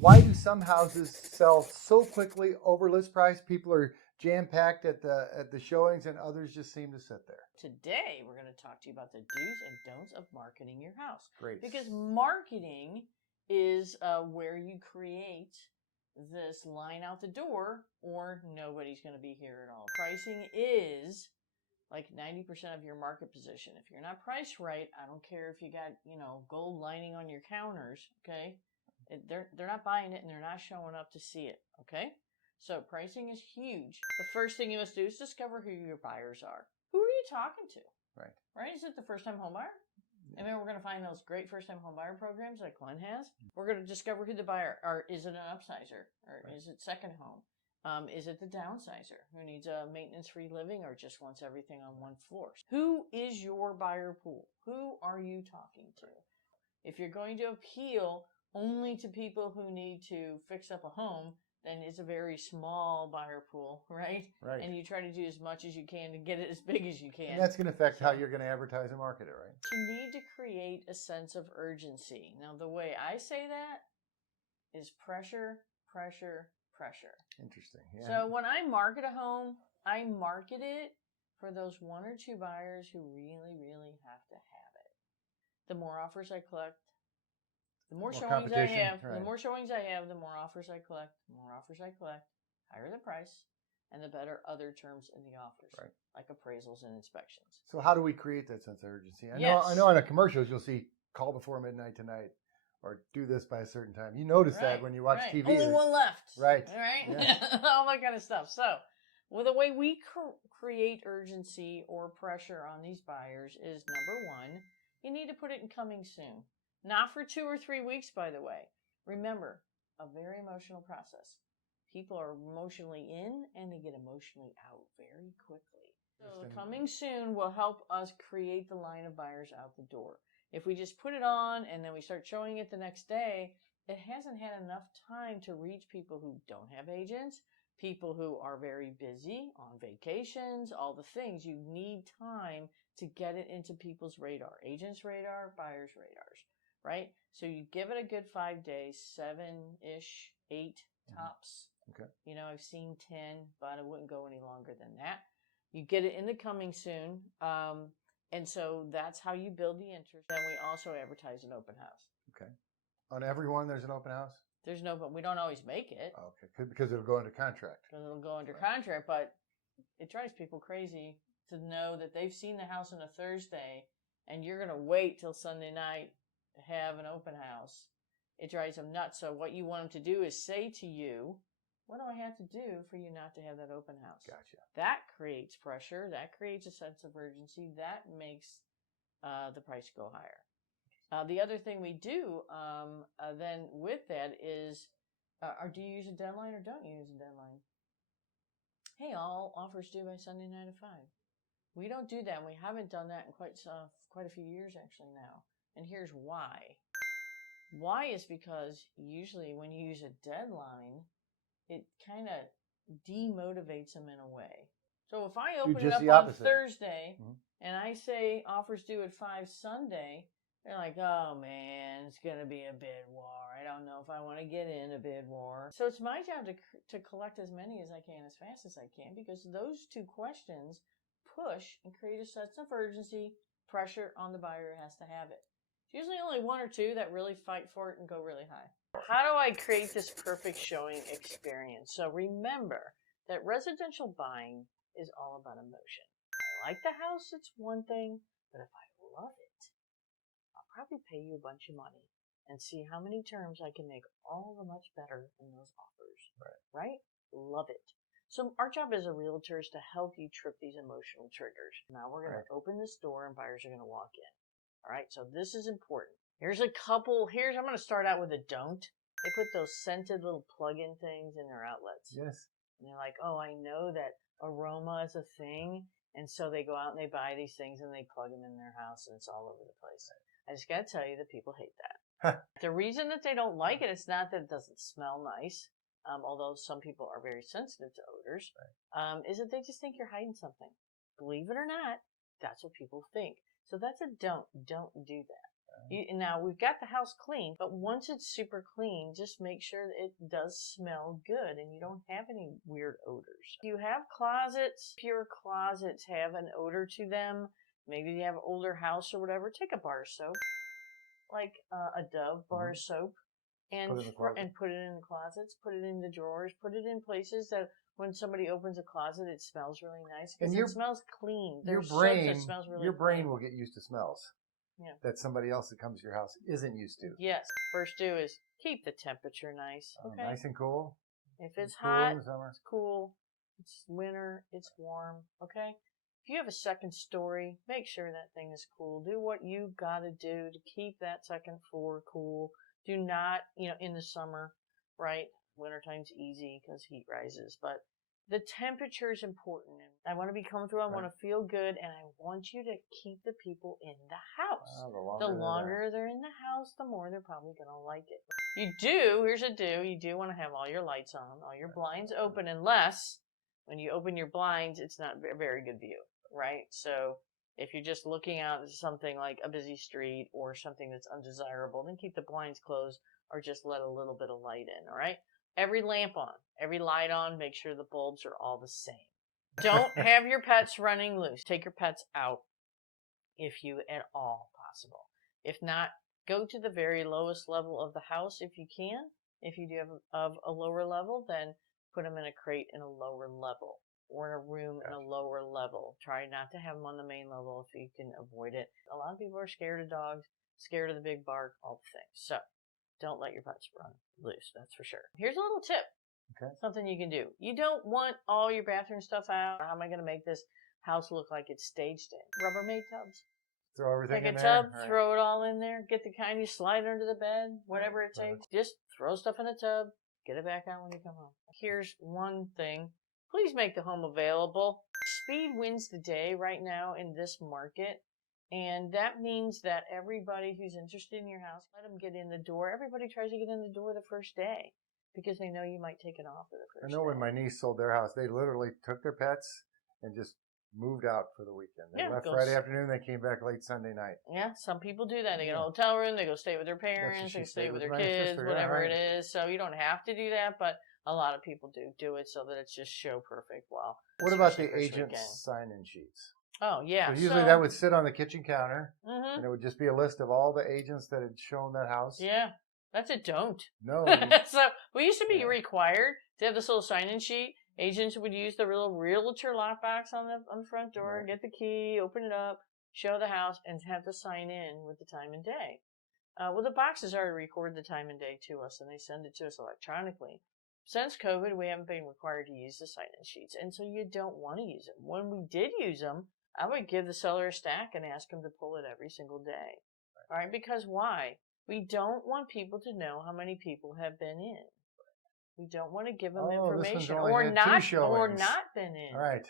Why do some houses sell so quickly over list price? People are jam-packed at the showings, and others just seem to sit there. Today, we're going to talk to you about the do's and don'ts of marketing your house. Great. Because marketing is where you create this line out the door, or nobody's going to be here at all. Pricing is like 90% of your market position. If you're not priced right, I don't care if you got, gold lining on your counters, okay? They're not buying it and they're not showing up to see it, okay? So pricing is huge. The first thing you must do is discover who your buyers are. Who are you talking to? Right. Right? Is it the first-time home buyer? I mean, we're going to find those great first-time home buyer programs like Glen has. We're going to discover who the buyer are. Is it an upsizer? Or is it second home? Is it the downsizer who needs a maintenance-free living or just wants everything on one floor? Who is your buyer pool? Who are you talking to? If you're going to appeal only to people who need to fix up a home, then it's a very small buyer pool, right? Right. And you try to do as much as you can to get it as big as you can. And that's going to affect how you're going to advertise and market it, right? You need to create a sense of urgency. Now, the way I say that is pressure, pressure, pressure. Interesting. Yeah. So when I market a home, I market it for those one or two buyers who really, really have to have it. The more offers I collect, the more showings I have, right. The more showings I have, the more offers I collect, higher the price, and the better other terms in the offers, right. Like appraisals and inspections. So how do we create that sense of urgency? I know on the commercials you'll see call before midnight tonight, or do this by a certain time. You notice that when you watch TV. Only one left. Right. Right? Yeah. All that kind of stuff. So, the way we create urgency or pressure on these buyers is, number one, you need to put it in coming soon. Not for 2 or 3 weeks, by the way. Remember, a very emotional process. People are emotionally in and they get emotionally out very quickly. So coming soon will help us create the line of buyers out the door. If we just put it on and then we start showing it the next day, it hasn't had enough time to reach people who don't have agents, people who are very busy, on vacations, all the things. You need time to get it into people's radar, agents' radar, buyers' radars, right? So you give it a good 5 days, 7-ish, 8 tops. Okay. I've seen 10, but I wouldn't go any longer than that. You get it in the coming soon. And so that's how you build the interest. Then we also advertise an open house. Okay. On every one, there's an open house? There's no, but we don't always make it. Okay. Because it'll go under contract. Because it'll go under contract, but it drives people crazy to know that they've seen the house on a Thursday and you're going to wait till Sunday night to have an open house. It drives them nuts. So what you want them to do is say to you, what do I have to do for you not to have that open house? Gotcha. That creates pressure. That creates a sense of urgency. That makes the price go higher. The other thing we do then with that is, do you use a deadline or don't you use a deadline? Hey, all offers due by Sunday night at 5. We don't do that, and we haven't done that in quite a few years actually now. And here's why. Why is because usually when you use a deadline, it kind of demotivates them in a way. So if I open it up on Thursday and I say offers due at 5 Sunday, they're like, oh man, it's going to be a bid war. I don't know if I want to get in a bid war. So it's my job to collect as many as I can as fast as I can, because those two questions push and create a sense of urgency, pressure on the buyer who has to have it. It's usually only 1 or 2 that really fight for it and go really high. How do I create this perfect showing experience? So remember that residential buying is all about emotion. I like the house, it's one thing, but if I love it, I'll probably pay you a bunch of money and see how many terms I can make all the much better than those offers. Right? Love it. So our job as a realtor is to help you trip these emotional triggers. Now we're going to open this door and buyers are going to walk in. All right, so this is important. I'm going to start out with a don't. They put those scented little plug-in things in their outlets. Yes. And they're like, oh, I know that aroma is a thing. And so they go out and they buy these things and they plug them in their house and it's all over the place. I just got to tell you that people hate that. The reason that they don't like it, it's not that it doesn't smell nice, although some people are very sensitive to odors, is that they just think you're hiding something. Believe it or not, that's what people think. So that's a don't. Don't do that. Now, we've got the house clean, but once it's super clean, just make sure that it does smell good and you don't have any weird odors. If you have closets, if your closets have an odor to them, maybe you have an older house or whatever, take a bar soap, like a Dove bar soap, and put it in the closets, put it in the drawers, put it in places that when somebody opens a closet, it smells really nice because it smells clean. Your brain will get used to smells that somebody else that comes to your house isn't used to. Yes. First do is keep the temperature nice. Okay. Nice and cool. If it's hot, it's cool. It's winter, it's warm. Okay. If you have a second story, make sure that thing is cool. Do what you got to do to keep that second floor cool. Do not, in the summer, right? Wintertime's easy because heat rises, but the temperature is important. I want to be comfortable. I want to feel good, and I want you to keep the people in the house. The longer they're in the house, the more they're probably going to like it. Here's a do. You do want to have all your lights on, all your blinds open, unless when you open your blinds, it's not a very good view, right? So if you're just looking out at something like a busy street or something that's undesirable, then keep the blinds closed or just let a little bit of light in, all right? Every lamp on, every light on, make sure the bulbs are all the same. Don't have your pets running loose. Take your pets out if you at all possible. If not, go to the very lowest level of the house if you can. If you do have a lower level, then put them in a crate in a lower level or in a room in a lower level. Try not to have them on the main level if you can avoid it. A lot of people are scared of dogs, scared of the big bark, all the things. So don't let your pets run loose, that's for sure. Here's a little tip. Okay. Something you can do. You don't want all your bathroom stuff out. How am I going to make this house look like it's staged in? Rubbermaid tubs. Throw everything in there. Take a tub, throw it all in there. Get the kind you slide under the bed, whatever it takes. Just throw stuff in a tub. Get it back out when you come home. Here's one thing. Please make the home available. Speed wins the day right now in this market. And that means that everybody who's interested in your house, let them get in the door. Everybody tries to get in the door the first day because they know you might take it off for the first day. I know when my niece sold their house, they literally took their pets and just moved out for the weekend. They left Friday afternoon, they came back late Sunday night. Yeah, some people do that. They get a hotel room, they go stay with their parents, they stay with their kids, whatever it is. So you don't have to do that, but a lot of people do it so that it's just show perfect. What about the agent's sign-in sheets? Oh, yeah. So usually that would sit on the kitchen counter, and it would just be a list of all the agents that had shown that house. Yeah, that's a don't. No. So we used to be required to have this little sign-in sheet. Agents would use the little realtor lockbox on the front door, get the key, open it up, show the house, and have to sign in with the time and day. Well, the boxes already record the time and day to us, and they send it to us electronically. Since COVID, we haven't been required to use the sign-in sheets, and so you don't want to use them. When we did use them, I would give the seller a stack and ask him to pull it every single day. All right, because why? We don't want people to know how many people have been in. We don't want to give them information or not been in. All right.